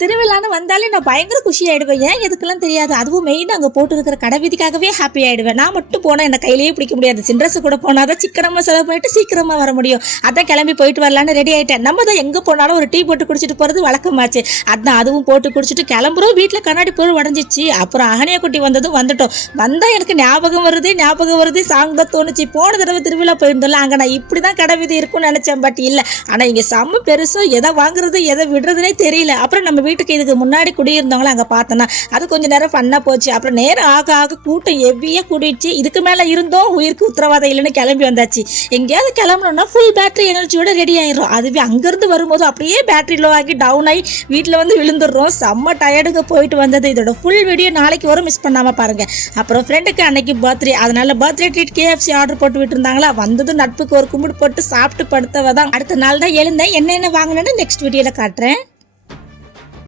திருவிழான்னு வந்தாலே நான் பயங்கர குஷி ஆயிடுவேன். ஏன் எதுக்கெல்லாம் தெரியாது. அதுவும் மெயின் அங்கே போட்டு இருக்கிற கடை வீதிக்காகவே ஹாப்பி ஆயிடுவேன். நான் மட்டும் போனால் என்ன கையிலேயே பிடிக்க முடியாது. சின்ரஸ் கூட போனால் தான் சிக்கனமாக செலவு பண்ணிட்டு சீக்கிரமாக வர முடியும். அதான் கிளம்பி போயிட்டு வரலான்னு ரெடி ஆகிட்டேன். நம்ம தான் எங்கே போனாலும் ஒரு டீ போட்டு குடிச்சிட்டு போகிறது வழக்கமாச்சு. அதான் அதுவும் போட்டு குடிச்சிட்டு கிளம்புறோம். வீட்டில் கண்ணாடி பொருள் உடஞ்சிச்சு. அப்புறம் அகனியா குட்டி வந்ததும் வந்துட்டோம். வந்தால் எனக்கு ஞாபகம் வருது சாங் தான் தோணுச்சு. போன தடவை திருவிழா போயிருந்தோம்ல, அங்கே நான் இப்படி தான் கடை வீதி இருக்கும்னு நினச்சேன். பட் இல்லை, ஆனால் இங்கே செம்ம பெருசும் எதை வாங்குறது எதை விடுறதுனே தெரியல. அப்புறம் நம்ம வீட்டுக்கு இதுக்கு முன்னாடி குடியிருந்தவங்களும் அங்கே பார்த்தோன்னா அது கொஞ்சம் நேரம் ஃபன்னாக போச்சு. அப்புறம் நேரம் ஆக கூட்டம் ஹெவியாக கூடிடுச்சு. இதுக்கு மேலே இருந்தோம் உயிருக்கு உத்தரவாதம் இல்லைன்னு கிளம்பி வந்தாச்சு. எங்கேயாவது கிளம்பணும்னா ஃபுல் பேட்டரி எனர்ஜியோட ரெடி ஆயிடும். அதுவே அங்கேருந்து வரும்போது அப்படியே பேட்டரி லோ ஆகி டவுன் ஆகி வீட்டில் வந்து விழுந்துடுறோம். செம்ம டயர்டுங்க போயிட்டு வந்தது. இதோட ஃபுல் வீடியோ நாளைக்கு வரும், மிஸ் பண்ணாமல் பாருங்கள். அப்புறம் ஃப்ரெண்டுக்கு அன்னைக்கு பர்த்டே, அதனால பர்த்டே ட்ரீட் KFC ஆர்டர் போட்டு விட்டுருந்தாங்களா. வந்ததும் நட்புக்கு ஒரு கும்பிடு போட்டு சாப்பிட்டு படுத்தவ தான். அடுத்த நாள் தான் எழுந்தேன். என்னென்ன வாங்கினேன்னு நெக்ஸ்ட் வீடியோவில் காட்டுறேன்.